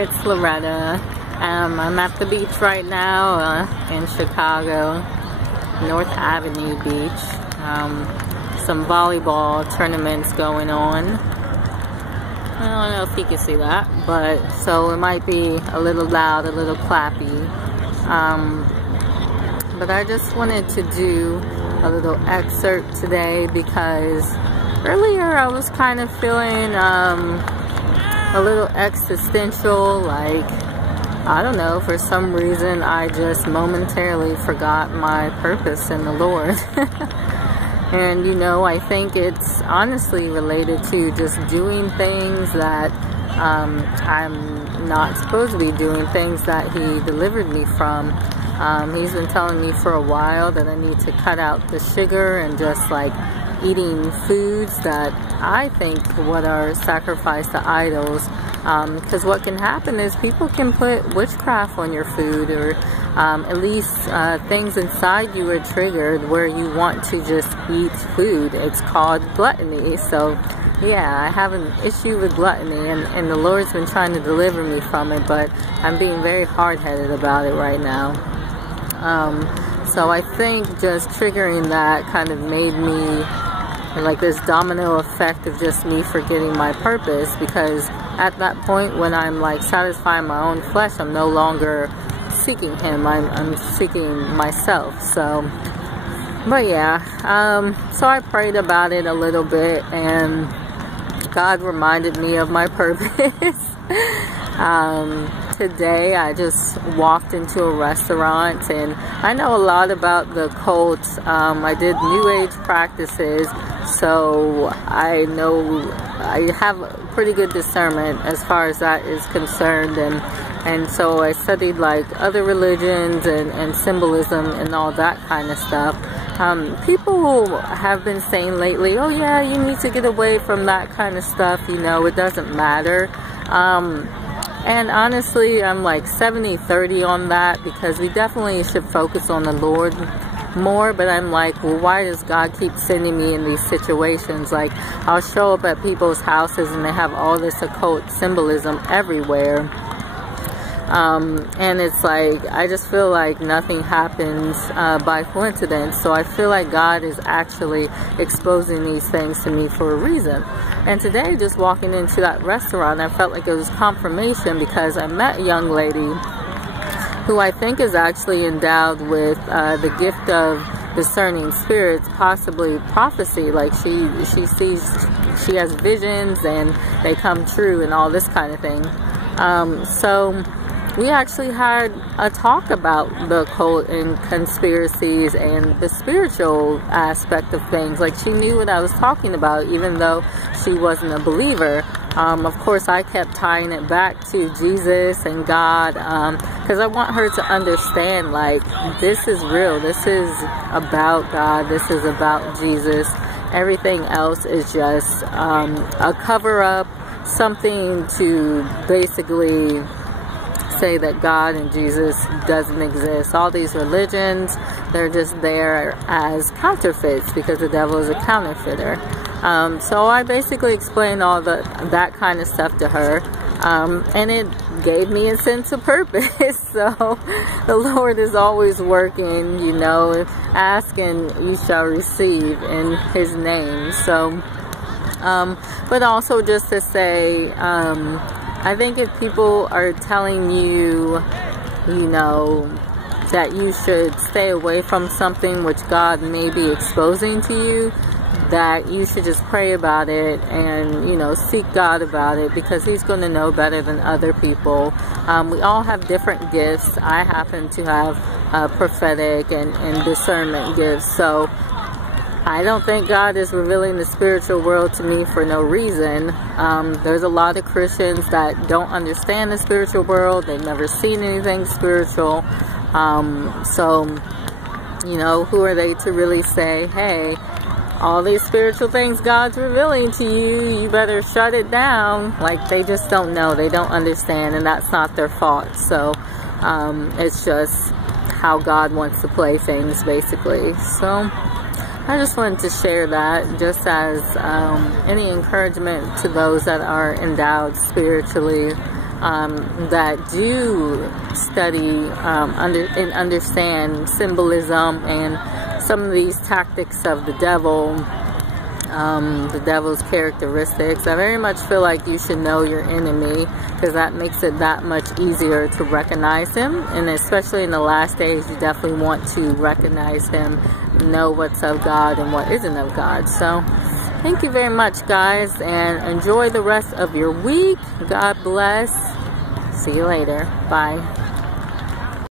It's Loretta. I'm at the beach right now in Chicago, North Avenue Beach. Some volleyball tournaments going on. I don't know if you can see that, but so it might be a little loud, a little clappy. But I just wanted to do a little excerpt today because earlier I was kind of feeling a little existential, like, I don't know, for some reason I just momentarily forgot my purpose in the Lord. And you know, I think it's honestly related to just doing things that I'm not supposed to be doing, things that He delivered me from. He's been telling me for a while that I need to cut out the sugar and just like eating foods that I think what are sacrificed to idols, because what can happen is people can put witchcraft on your food, or at least things inside you are triggered where you want to just eat food. It's called gluttony. So yeah, I have an issue with gluttony, and the Lord's been trying to deliver me from it, but I'm being very hard-headed about it right now. So I think just triggering that kind of made me like this domino effect of just me forgetting my purpose, because at that point when I'm like satisfying my own flesh, I'm no longer seeking Him, I'm seeking myself. So, but yeah, so I prayed about it a little bit, and God reminded me of my purpose. Today I just walked into a restaurant, and I know a lot about the occult. I did New Age practices, so I know I have pretty good discernment as far as that is concerned, and so I studied like other religions and symbolism and all that kind of stuff. People have been saying lately, oh yeah, you need to get away from that kind of stuff, you know, it doesn't matter. And honestly, I'm like 70-30 on that, because we definitely should focus on the Lord more. But I'm like, well, why does God keep sending me in these situations? Like, I'll show up at people's houses and they have all this occult symbolism everywhere. And it's like, I just feel like nothing happens by coincidence. So I feel like God is actually exposing these things to me for a reason. And today, just walking into that restaurant, I felt like it was confirmation, because I met a young lady who I think is actually endowed with the gift of discerning spirits, possibly prophecy. Like she has visions and they come true and all this kind of thing. So we actually had a talk about the occult and conspiracies and the spiritual aspect of things. Like, she knew what I was talking about, even though she wasn't a believer. Of course, I kept tying it back to Jesus and God, because I want her to understand, like, this is real. This is about God. This is about Jesus. Everything else is just a cover-up, something to basically say that God and Jesus doesn't exist. All these religions, they're just there as counterfeits, because the devil is a counterfeiter. So I basically explained all that kind of stuff to her, and it gave me a sense of purpose. So the Lord is always working, you know. Ask and you shall receive in His name. So but also just to say, I think if people are telling you, you know, that you should stay away from something which God may be exposing to you, that you should just pray about it and, you know, seek God about it, because He's going to know better than other people. We all have different gifts. I happen to have prophetic and discernment gifts, so I don't think God is revealing the spiritual world to me for no reason. There's a lot of Christians that don't understand the spiritual world. They've never seen anything spiritual. So, you know, who are they to really say, hey, all these spiritual things God's revealing to you, you better shut it down? Like, they just don't know. They don't understand, and that's not their fault. So, it's just how God wants to play things, basically. So I just wanted to share that, just as any encouragement to those that are endowed spiritually. that do study and understand symbolism and some of these tactics of the devil's characteristics. I very much feel like you should know your enemy, because that makes it that much easier to recognize him, and especially in the last days, you definitely want to recognize him, know what's of God and what isn't of God. So thank you very much, guys, and enjoy the rest of your week. God bless. See you later. Bye.